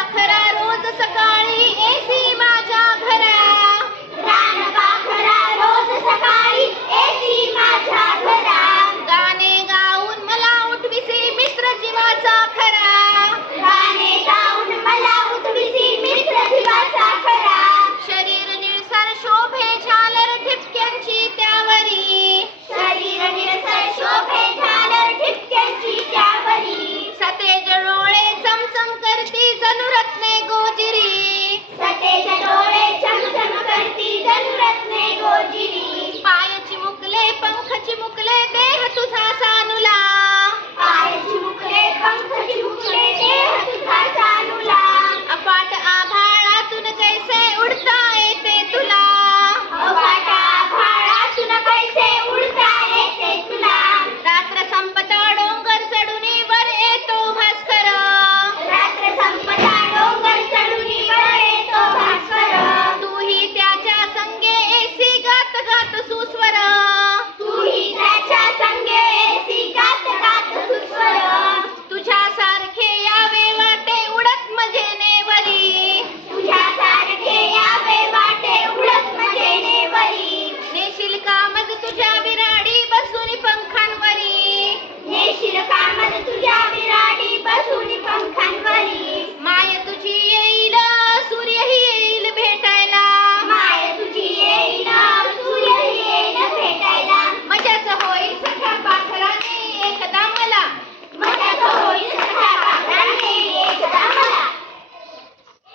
Akara.